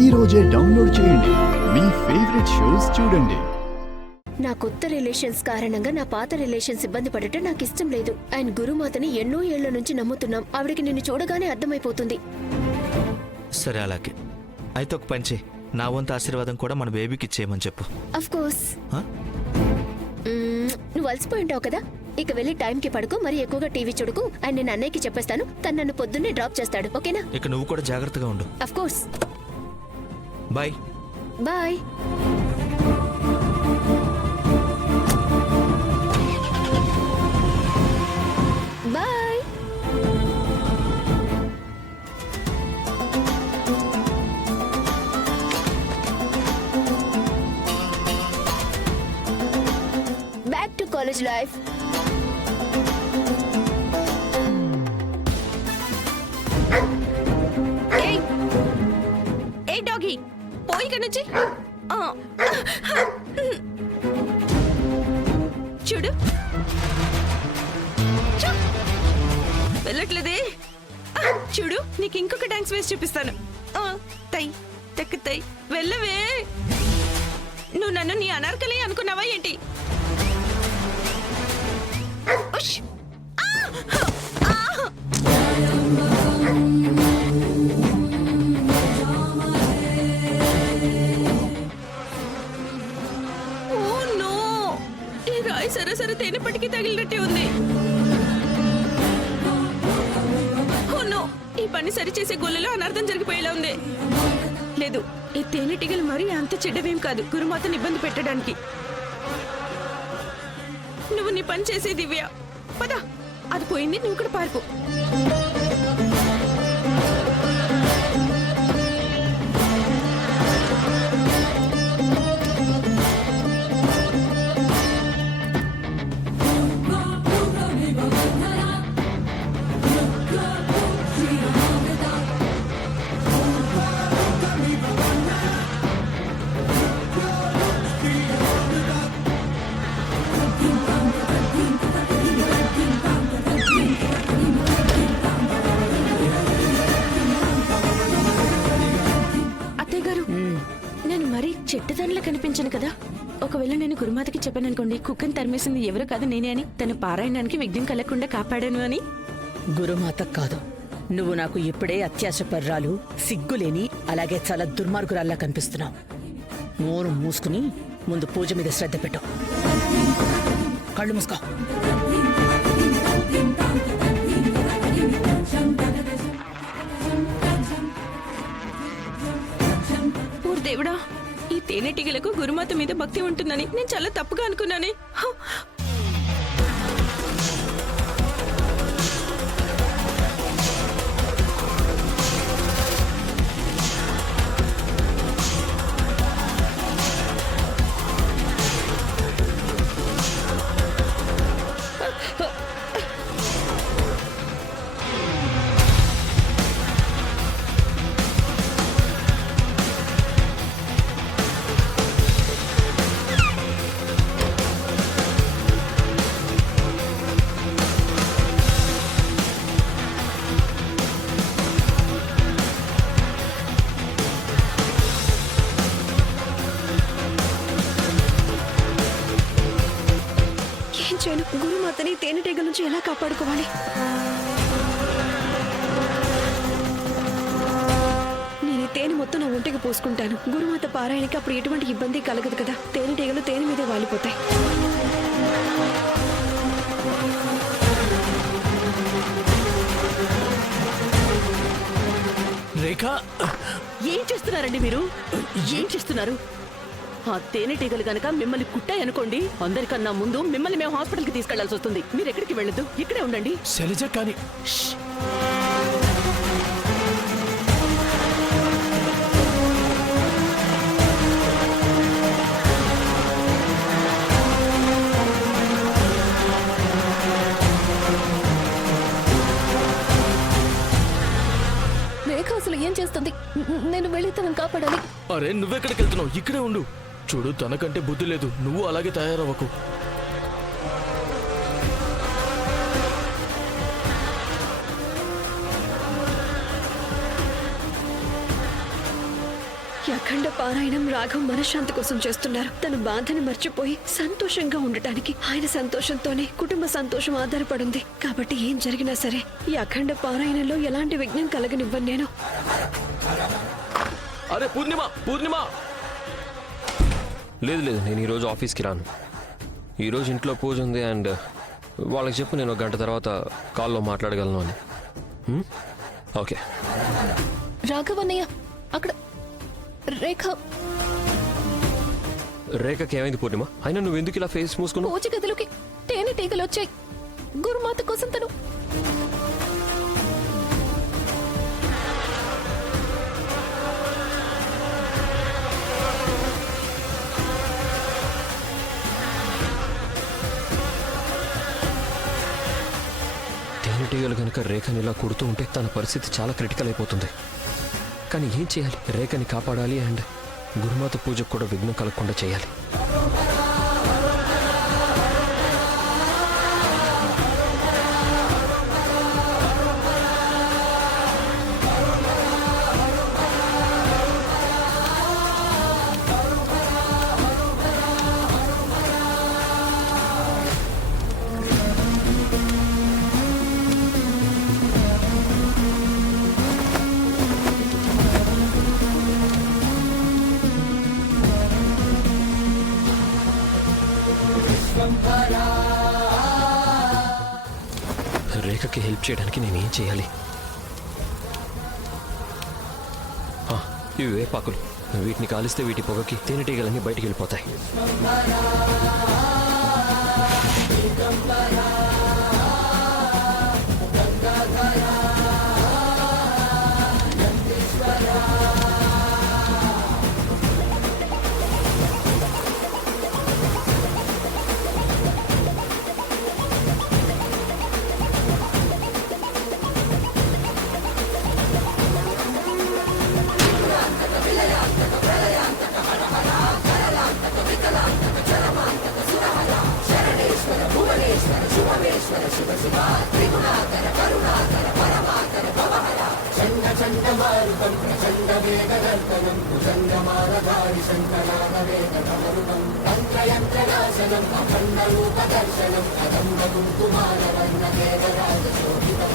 ఈ రోజే డౌన్లోడ్ చేయండి. మీ ఫేవరెట్ షోస్ చూడండి. నా కొత్త రిలేషన్స్ కారణంగా నా పాత రిలేషన్స్ ఇబ్బంది పడటం నాకు ఇష్టం లేదు. అండ్ గురుమాతని ఎన్నో ఏళ్ల నుంచి నమ్ముతున్నాం. ఆవిడికి నిన్ను చూడగానే అర్థమైపోతుంది. సరే అలాగే. అయితే ఒక పంచే, నా వంతు ఆశీర్వాదం కూడా మన బేబీకి ఇచ్చేయమని చెప్పు. Of course. నువ్వు అలసిపోయి ఉంటావు కదా, ఇక వెళ్ళి టైంకి పడుకో. మరి ఎక్కువగా టీవీ చూడుకు. అండ్ నేను అన్నయ్యకి చెప్పేస్తాను, తను నన్ను పొద్దున్నే డ్రాప్ చేస్తాడు. ఓకేనా? ఇక నువ్వు కూడా జాగ్రత్తగా ఉండు. Of course. Bye bye. Bye. Back to college life. ఏ డాగీ, పోయి ఇక్కడ నుంచి. చూడు, వెళ్ళట్లేదే. చూడు, నీకు ఇంకొక డాన్స్ వేసి చూపిస్తాను. తై తెక్క తై, వెళ్ళవే. నువ్వు నన్ను నీ అనార్కలి అనుకున్నావా ఏంటి? ఉష్. సరే తేనెపట్టికి తగిలినట్టే ఉంది. ఈ పని సరిచేసే గొల్లలో అనర్థం జరిగిపోయేలా ఉంది. లేదు, ఈ తేనెటీగలు మరీ అంత చెడ్డవేం కాదు గురుమాతను ఇబ్బంది పెట్టడానికి. నువ్వు నీ పని చేసే దివ్య. పద, అది పోయింది, నువ్వు కూడా పార్కు. చెట్టుదానిలా కనిపించను కదా. ఒకవేళ నేను గురుమాతకి చెప్పాననుకోండి, కుక్కని తరిమేసింది ఎవరో కాదు నేనే అని, తన పారాయణానికి విఘ్నం కలగకుండా కాపాడాను అని. గురుమాత కాదు, నువ్వు నాకు ఇప్పుడే అత్యాశపర్రాలు, సిగ్గులేని, అలాగే చాలా దుర్మార్గురాల్లా కనిపిస్తున్నావు. నోరు మూసుకుని ముందు పూజ మీద శ్రద్ధ పెట్టు. కళ్ళు మూసుకో. దేవుడా, ఈ తేనెటీగలకు గురుమాత మీద భక్తి ఉంటుందని నేను చాలా తప్పుగా అనుకున్నానే. గురుమాతని తేనెటీగల నుంచి ఎలా కాపాడుకోవాలి? నేను తేనె మొత్తం నా ఒంటికి పోసుకుంటాను. గురుమాత పారాయణకి అప్పుడు ఎటువంటి ఇబ్బంది కలగదు కదా. తేనెటీగలు తేనె మీదే వాలిపోతాయి. రేఖ, ఏం చేస్తున్నారండి మీరు? ఏం చేస్తున్నారు? ఆ తేనెటీగలు గనక మిమ్మల్ని కుట్టాయనుకోండి, అందరికన్నా ముందు మిమ్మల్ని మేము హాస్పిటల్కి తీసుకెళ్లాల్సి వస్తుంది. మీరు ఎక్కడికి వెళ్ళదు, ఇక్కడే ఉండండి. శైలజ, కానీ రేఖ అసలు ఏం చేస్తుంది? నేను వెళ్ళి తనని కాపాడాలి. అరే, నువ్వెక్కడికి వెళ్తున్నావు? ఇక్కడే ఉండు. చూడు, తనకంటే బుద్ధి లేదు, నువ్వు అలాగే తయారవ్వకు. ఈ అఖండ పారాయణం రాఘవ్ మనశ్శాంతి కోసం చేస్తున్నారు. తన బాధని మర్చిపోయి సంతోషంగా ఉండటానికి. ఆయన సంతోషంతోనే కుటుంబ సంతోషం ఆధారపడింది. కాబట్టి ఏం జరిగినా సరే ఈ అఖండ పారాయణంలో ఎలాంటి విఘ్నం కలగనివ్వను నేను. అరే పూర్ణిమ, పూర్ణిమ! లేదు లేదు, నేను ఈరోజు ఆఫీస్కి రాను. ఈరోజు ఇంట్లో పూజ ఉంది. అండ్ వాళ్ళకి చెప్పు నేను 1 గంట తర్వాత కాల్లో మాట్లాడగలను అని. ఓకే. రాఘవన్నయ్య, అక్కడ రేఖకి ఏమైంది పూర్ణిమ? అయినా నువ్వు ఎందుకు ఇలా ఫేస్ మూసుకున్నావు? పూజ గదిలోకి తేనెటీగలు వచ్చాయి. గురుమాత కోసం తను తేనెటీగలు కనుక రేఖని ఇలా కుడుతూ ఉంటే తన పరిస్థితి చాలా క్రిటికల్ అయిపోతుంది. కానీ ఏం చేయాలి? రేఖని కాపాడాలి అండ్ గురుమాత పూజకు కూడా విఘ్నం కలగకుండా చేయాలి. రేఖకి హెల్ప్ చేయడానికి నేనేం చేయాలి? ఇవి వేపాకులు. వీటిని కాలిస్తే వీటి పొగకి తేనెటీగలన్నీ బయటికి వెళ్ళిపోతాయి. అఖండ రూప దర్శనం కదంబ కుంకుమాల వర్ణ దేవరాజ శోభితం